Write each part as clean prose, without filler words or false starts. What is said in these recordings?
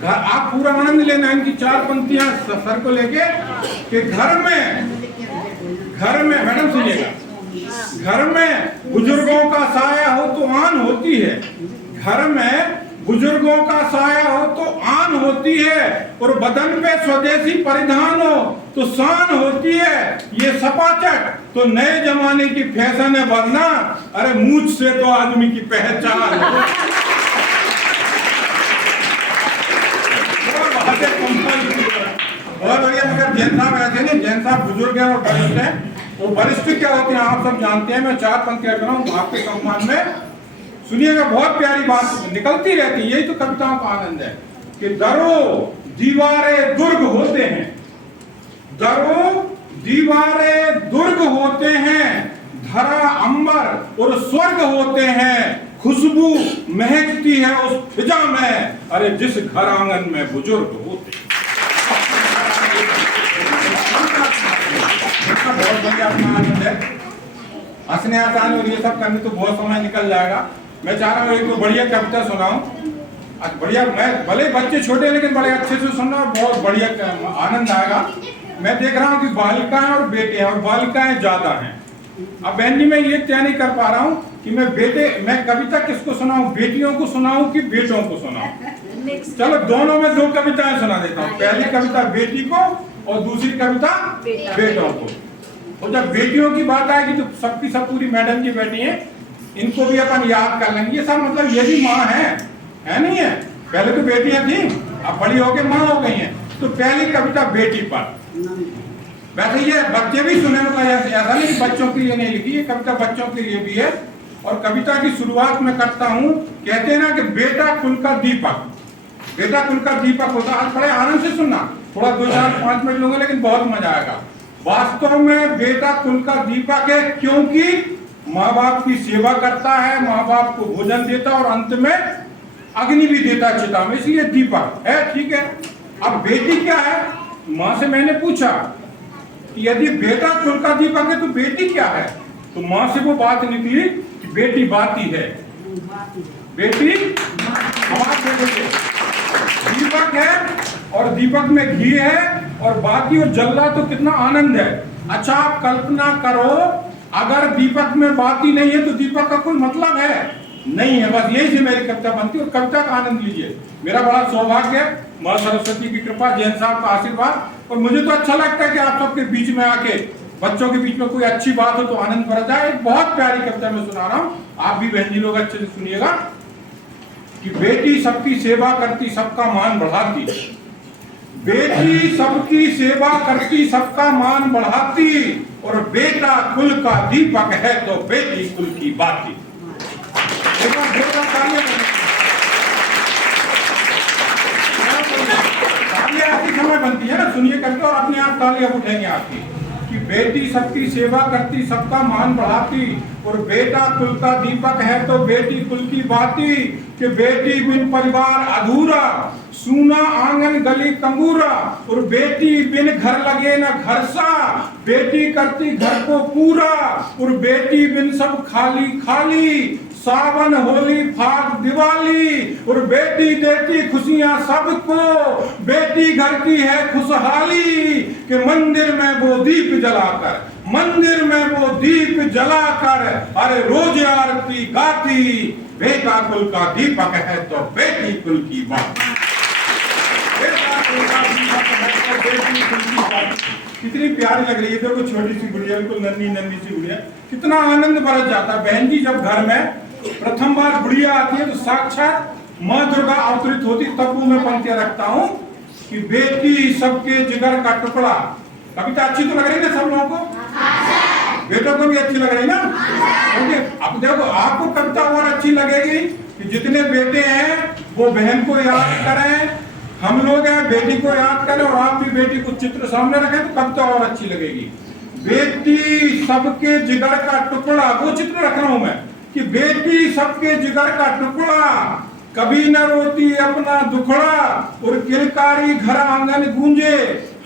आप पूरा आनंद लेना इनकी 4 पंक्तियां सर को लेके कि घर में मैडम सुनिएगा, घर में बुजुर्गों का साया हो तो आन होती है, घर में बुजुर्गों का साया हो तो आन होती है, और बदन पे स्वदेशी परिधान हो तो शान होती है। ये सपाचक तो नए जमाने की फैशन है, वरना अरे मूछ से तो आदमी की पहचान बहुत बढ़िया। मगर जैन साहब ऐसे नहीं, जैन साहब बुजुर्ग हैं और वरिष्ठ हैं। वो वरिष्ठ क्या होते हैं आप सब जानते हैं। मैं 4 पंक्तियां कर रहा हूँ आपके सम्मान में, सुनिएगा। बहुत प्यारी बात निकलती रहती है, यही तो कविताओं का आनंद है कि दरो दीवारें दुर्ग होते हैं, दरो दीवारें दुर्ग होते हैं, धरा अंबर और स्वर्ग होते हैं, खुशबू महकती है उस फिजा में, अरे जिस घर आंगन में बुजुर्ग होते हैं। बहुत बढ़िया अपना आनंद है, हंसने आसान और ये सब करने तो बहुत समय निकल जाएगा। मैं चाह रहा हूँ एक तो बढ़िया कविता सुनाऊं, बढ़िया। मैं भले बच्चे छोटे लेकिन बड़े अच्छे से सुनना, बहुत बढ़िया आनंद आएगा। मैं देख रहा हूँ कि बालिकाएं और बेटे हैं, और बालिकाएं ज्यादा हैं। अब बहन जी मैं ये तय नहीं कर पा रहा हूँ कि मैं कविता किसको सुनाऊं, बेटियों को सुनाऊं कि बेटों को सुनाऊं। चलो दोनों में 2 कविताएं सुना देता हूँ। पहली कविता बेटी को और दूसरी कविता बेटों को। और जब बेटियों की बात आएगी तो सबकी सब पूरी मैडम की बेटी है, इनको भी अपन याद कर लेंगे। ये सब मतलब ये भी माँ है नहीं है? पहले तो बेटियां थी, अब बड़ी होके माँ हो गई हैं। तो पहली कविता बेटी पर। वैसे ये बच्चे भी सुने, मतलब ऐसा नहीं कि बच्चों के लिए नहीं लिखी, ये कविता बच्चों के लिए भी है। और कविता की शुरुआत में करता हूँ, कहते हैं ना कि बेटा कुल का दीपक, बेटा कुल का दीपक होता है। बड़े आनंद से सुनना, थोड़ा 2, 4, 5 मिनट लूंगा लेकिन बहुत मजा आएगा। वास्तव में बेटा कुल का दीपक है, क्योंकि माँ बाप की सेवा करता है, माँ बाप को भोजन देता और अंत में अग्नि भी देता चिता में, इसलिए दीपक है। ठीक है, अब बेटी क्या है? माँ से मैंने पूछा कि यदि बेटा कुल का दीपक है तो बेटी क्या है? तो माँ से वो बात निकली कि बेटी बाती है, बेटी दीपक है, और दीपक में घी है, और बाती और जल रहा तो कितना आनंद है। अच्छा आप कल्पना करो, अगर दीपक में बाती नहीं है तो दीपक का कोई मतलब है नहीं है। बस यही से मेरी कविता बनती है, और कविता का आनंद लीजिए। मेरा बड़ा सौभाग्य है, माँ सरस्वती की कृपा, जैन साहब का आशीर्वाद, और मुझे तो अच्छा लगता है कि आप सबके बीच में आके बच्चों के बीच में कोई अच्छी बात हो तो आनंद भरा जाए। एक बहुत प्यारी कविता मैं सुना रहा हूँ, आप भी बहन जी लोग अच्छे से सुनिएगा। कि बेटी सबकी सेवा करती सबका मान बढ़ाती, बेटी सबकी सेवा करती सबका मान बढ़ाती, और बेटा कुल का दीपक है तो बेटी कुल की बाती। तालियां ऐसी समय बनती है ना, सुनिए करके और अपने आप तालियां उठेंगे आपकी। कि बेटी सबकी सेवा करती सबका मान बढ़ाती, और बेटा कुल का दीपक है तो बेटी कुल की बाती। कि बेटी बिन परिवार अधूरा, सूना आंगन गली कंगूरा, और बेटी बिन घर लगे न घर सा, बेटी करती घर को पूरा, और बेटी बिन सब खाली खाली, सावन होली फाग दिवाली, और बेटी देती खुशियां सबको, बेटी घर की है खुशहाली। कि मंदिर में वो दीप जलाकर, मंदिर में वो दीप जलाकर, अरे रोज आरती गाती, बेटा कुल का दीपक है तो बेटी कुल की बात। बेटा कुल का दीपक है तो बेटी कुल की बात। कितनी प्यारी लग रही है, देखो छोटी सी गुड़िया, बिल्कुल नन्ही नन्ही सी गुड़िया, कितना आनंद बरस जाता है। बहन जी जब घर में प्रथम बार गुड़िया आती है तो साक्षात माँ दुर्गा अवतरित होती, तब वो मैं पंक्तियां रखता हूँ कि बेटी सबके जिगर का टुकड़ा। कविता अच्छी तो लग रही है सब लोगों को, बेटों को भी अच्छी लग रही ना? अब देखो आपको कविता और अच्छी लगेगी कि जितने बेटे हैं वो बहन को याद करें, हम लोग हैं बेटी को याद करें, और आप भी बेटी को चित्र सामने रखें तो कविता और अच्छी लगेगी। बेटी सबके जिगर का टुकड़ा, वो चित्र रख रहा हूं मैं कि बेटी सबके जिगर का टुकड़ा, कभी न रोती अपना दुखड़ा, और किलकारी घर आंगन गूंजे,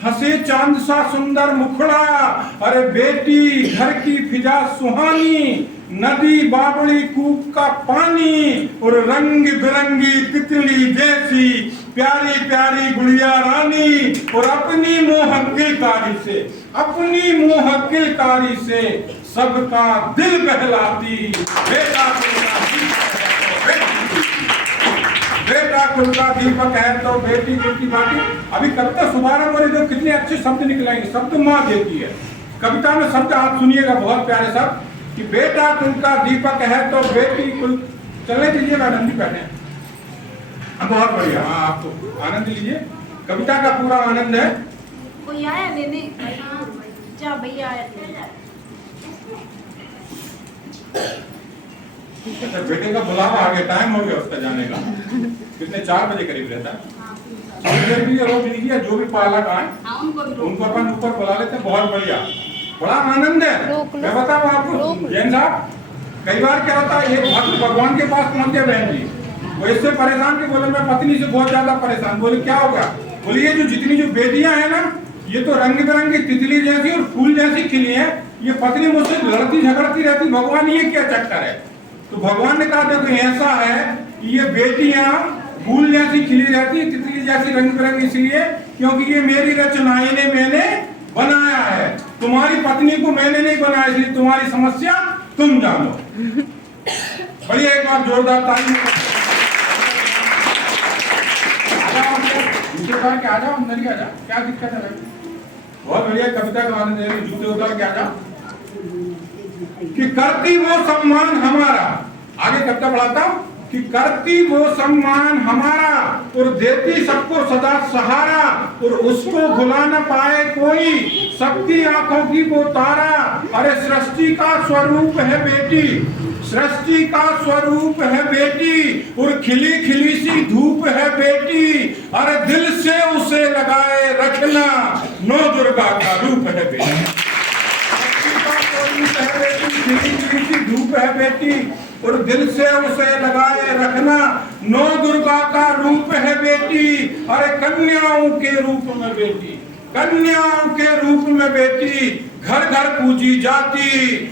हंसे चांद सा सुंदर मुखड़ा। अरे बेटी घर की फिजा सुहानी, नदी बावड़ी कूप का पानी, और रंग बिरंगी तितली जैसी प्यारी प्यारी गुड़िया रानी और अपनी मोहक्किलकारी से, अपनी मोहक्किलकारी से सबका दिल बहलाती। बेटा कुल का दीपक है तो बेटी कुल की बाती। अभी कविता शुभारंभ हो रही तो कितने अच्छे शब्द निकलेंगे, शब्द माँ देती है। कविता में शब्द आप सुनिएगा, बहुत प्यारे शब्द कि बेटा कुल का दीपक है तो बेटी कुल। चलने दीजिए मैडम जी, पहले बहुत बढ़िया। हाँ, आपको आनंद लीजिए, कविता का पूरा आनंद है। कोई आया लेने? जा भैया आया बेटे का बुलावा आ गया, टाइम हो गया उसका जाने का। कितने 4 बजे करीब रहता है। रोज लीजिए, जो भी पालक आए उनको अपन ऊपर बुला लेते हैं। बहुत बढ़िया, बड़ा आनंद है। मैं बताऊँ आपको जैन साहब, कई बार क्या होता है, एक भक्त भगवान के पास पहुंचे बहन जी, वो इससे परेशान के बोले मैं पत्नी से बहुत ज्यादा परेशान। बोले क्या होगा? बोले ये जो जितनी जो बेटियां हैं ना, ये तो रंग बिरंगी तितली जैसी और फूल जैसी खिली है, ये पत्नी मुझसे लड़ती झगड़ती रहती, भगवान ये क्या चक्कर है? तो भगवान ने कहा देखो ऐसा है, ये बेटियां फूल जैसी खिली रहती है, तितली जैसी रंग बिरंगी, इसलिए क्योंकि ये मेरी रचना इन्हें मैंने बनाया है। तुम्हारी पत्नी को मैंने नहीं बनाया, इसलिए तुम्हारी समस्या तुम जानो। बढ़िया, एक बार जोरदार ताली। आ जाओ, अंदर ही आ जाओ, क्या दिक्कत है? बहुत बढ़िया, कविता का आनंद ले, जूते उतार के आ जाओ। कि करती वो सम्मान हमारा, आगे कविता बढ़ाता हूं कि करती वो सम्मान हमारा और देती सबको सदा सहारा, और उसको भुला न पाए कोई, सबकी आंखों की वो तारा। अरे सृष्टि का स्वरूप है बेटी, सृष्टि का स्वरूप है बेटी, और खिली खिली सी धूप है बेटी। अरे दिल से उसे लगाए रखना, नौ दुर्गा का रूप है बेटी। खिली खिली सी धूप है बेटी, और दिल से उसे लगाए रखना, नौ दुर्गा का रूप है बेटी। अरे कन्याओं के रूप में बेटी, कन्याओं के रूप में बेटी, घर घर पूजी जाती,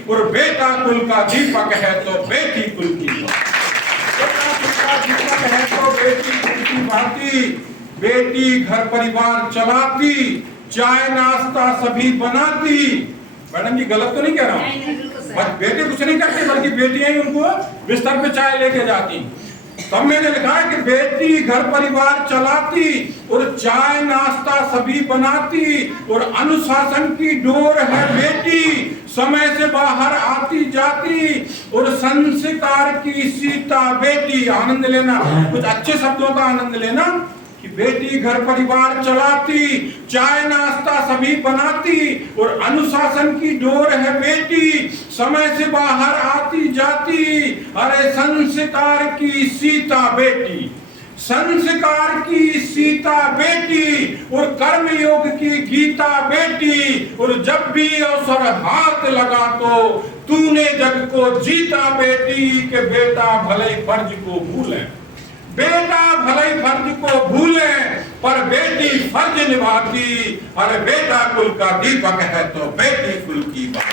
और बेटा कुल का दीपक है तो बेटी कुल की, बेटा कुल का दीपक है तो बेटी कुल की बाती। बेटी घर परिवार चलाती, चाय नाश्ता सभी बनाती। मैडम जी गलत तो नहीं कह रहा हूँ, बेटे कुछ नहीं करते, बल्कि बेटियां ही उनको बिस्तर पे चाय लेके जाती। तब मैंने लिखा है कि बेटी घर परिवार चलाती, और चाय नाश्ता सभी बनाती, और अनुशासन की डोर है बेटी, समय से बाहर आती जाती, और संस्कार की सीता बेटी। आनंद लेना, कुछ अच्छे शब्दों का आनंद लेना कि बेटी घर परिवार चलाती, चाय नाश्ता सभी बनाती, और अनुशासन की डोर है बेटी, समय से बाहर आती जाती। अरे संस्कार की सीता बेटी, संस्कार की सीता बेटी, और कर्म योग की गीता बेटी, और जब भी अवसर हाथ लगा तो तूने जग को जीता बेटी। के बेटा भले फर्ज को भूले, बेटा भले फर्ज को भूले, पर बेटी फर्ज निभाती। अरे बेटा कुल का दीपक है तो बेटी कुल की बात,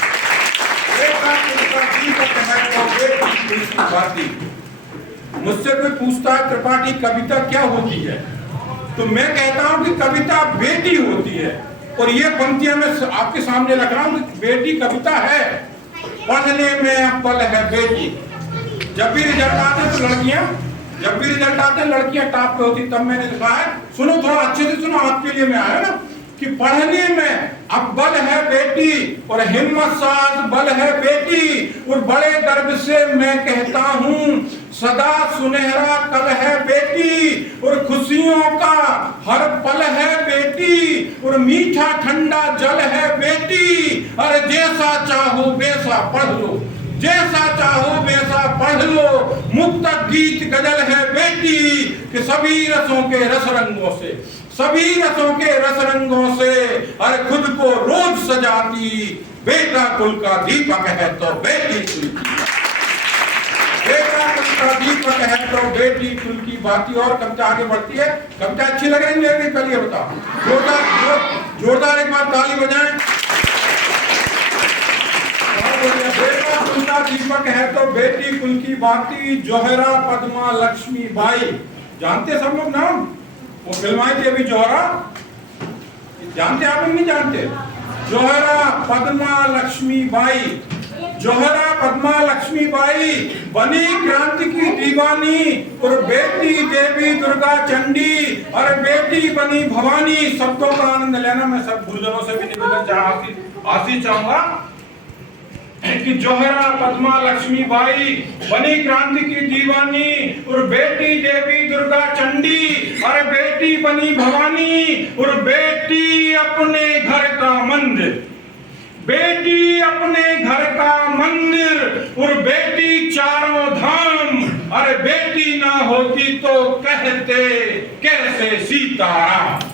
बेटा कुल का दीपक है तो बेटी कुल की बाती। मुझसे कोई पूछता है त्रिपाठी कविता क्या होती है, तो मैं कहता हूं कि कविता बेटी होती है। और ये पंक्तियां मैं आपके सामने रख रहा हूं, बेटी कविता है, पढ़ने में अव्वल है बेटी। जब भी रिजल्ट आते तो लड़कियां, जब भी रिजल्ट आते लड़कियां टॉप पे होती, तब मैंने लिखा है, सुनो थोड़ा अच्छे से सुनो, आपके लिए मैं आया ना, कि पढ़ने में अव्वल है बेटी, और हिम्मत साथ बल है बेटी, और बड़े गर्व से मैं कहता हूँ सदा सुनहरा कल है बेटी, और खुशियों का हर पल है बेटी, और मीठा ठंडा जल है बेटी। अरे जैसा चाहो वैसा पढ़ लो, जैसा चाहो वैसा पढ़ लो, मुक्त गीत गजल है बेटी, कि सभी रसों के रस रंगों से, सभी रसों के रस रंगों से, अरे खुद को रोज सजाती। बेटा कुल का दीपक है तो बेटी कुल की, बेटा कुल का दीपक है तो बेटी कुल की बाती। और कविता आगे बढ़ती है, कविता अच्छी लग रही है, पहले बताओ, जोरदार एक बार ताली बजाएं। बेटा कुल का दीपक है तो बेटी कुल की बाती, जोहरा पद्मा लक्ष्मी बाई। जानते सब लोग नाम, वो फिल्म आई थी अभी जोहरा, जानते आप नहीं जानते? जोहरा पद्मा लक्ष्मीबाई, जोहरा पद्मा लक्ष्मीबाई बनी क्रांति की दीवानी और बेटी देवी दुर्गा चंडी और बेटी बनी भवानी। शब्दों का आनंद लेना। मैं सब गुरुजनों से भी निवेदन आशीष चाहूंगा कि जोहरा पद्मा लक्ष्मीबाई बनी क्रांति की दीवानी और बेटी देवी दुर्गा चंडी और बेटी बनी भवानी और बेटी अपने घर का मंदिर, बेटी अपने घर का मंदिर और बेटी चारों धाम। अरे बेटी ना होती तो कहते कैसे सीताराम।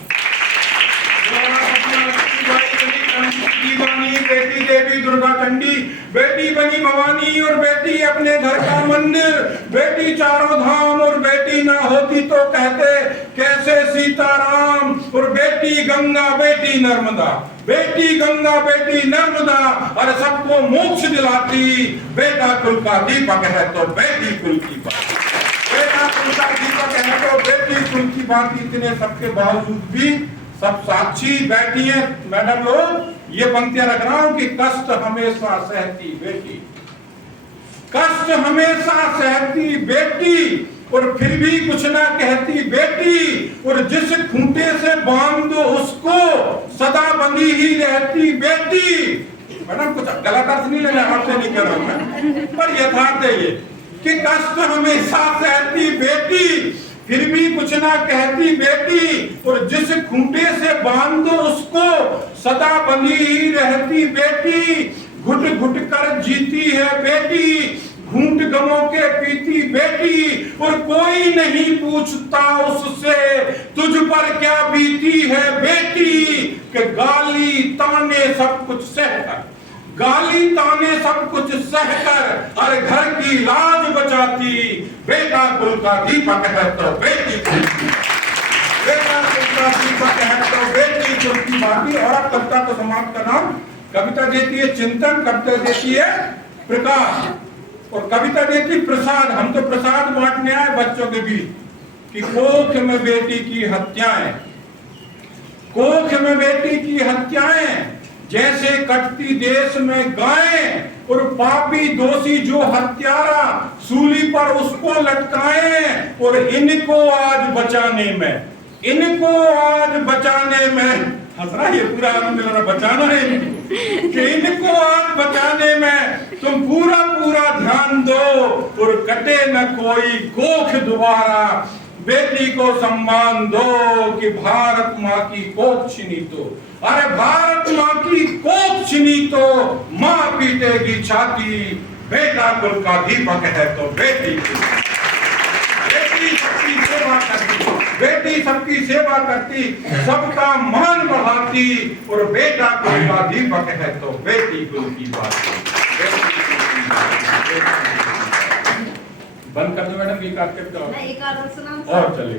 दीवानी बेटी देवी दुर्गा चंडी, बेटी बनी भवानी और बेटी अपने घर का मंदिर, बेटी चारों धाम और बेटी ना होती तो कहते कैसे सीताराम। और बेटी गंगा बेटी नर्मदा, बेटी गंगा बेटी नर्मदा और सबको मोक्ष दिलाती। बेटा कुल का दीपक है तो बेटी कुल की बात, बेटा कुल का दीपक है तो बेटी कुल की बात। इतने सबके बावजूद भी सब साक्षी बैठी है। मैडम लोग ये पंक्तियां रख रहा हूं कि कष्ट हमेशा सहती बेटी, कष्ट हमेशा सहती बेटी और फिर भी कुछ ना कहती बेटी। और जिस खूंटे से बांध दो उसको सदा बंधी ही रहती बेटी। मैडम कुछ गलत अर्थ नहीं लेना, आपसे नहीं कर रहा हूं मैं, पर यथार्थ है ये कि कष्ट हमेशा सहती बेटी फिर भी कुछ ना कहती बेटी। और जिस खूंटे से बांध दो उसको सदा बंधी ही रहती बेटी। घुट घुट कर जीती है बेटी, घूंट गमों के पीती बेटी। और कोई नहीं पूछता उससे तुझ पर क्या बीती है बेटी। कि गाली ताने सब कुछ सहकर, गाली ताने सब कुछ सहकर अरे घर की लाज बचाती। बेटा कुल का दीपक है तो बेटी कुल की, बेटा कुल का दीपक है तो बेटी कुल की बाती। और अब कविता को समाप्त करना। कविता देती है चिंतन, कविता देती है प्रकाश और कविता देती प्रसाद। हम तो प्रसाद बांटने आए बच्चों के बीच कि कोख में बेटी की हत्याएं, कोख में बेटी की हत्याएं जैसे कटती देश में गायें। और पापी दोषी जो हत्यारा सूली पर उसको लटकाएं। और इनको आज बचाने में, इनको आज बचाने में, हंसना ये पूरा आनंद लेना, बचाना है कि इनको आज बचाने में तुम पूरा पूरा ध्यान दो। और कटे न कोई कोख दोबारा, बेटी को सम्मान दो कि भारत माँ की कोख छिनी तो, अरे भारत माँ की कोख छिनी तो माँ पीटेगी छाती। बेटा कुल का दीपक है तो बेटी, बेटी सबकी सेवा करती, बेटी सबकी सेवा करती, सबका मान बढ़ाती। और बेटा कुल का दीपक है तो बेटी कुल की बात। बंद कर दो मैडम, एक आध एक आध सुना और चलिए।